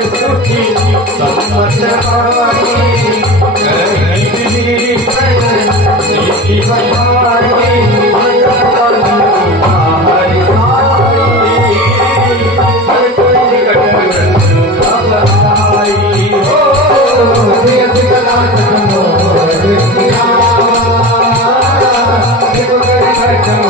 सुखी सम्मत पाई गरीबी नीति बचाई हरि साई हर कोई निकट अब आई हो देश कला सनो दुनिया देखो कर बैठो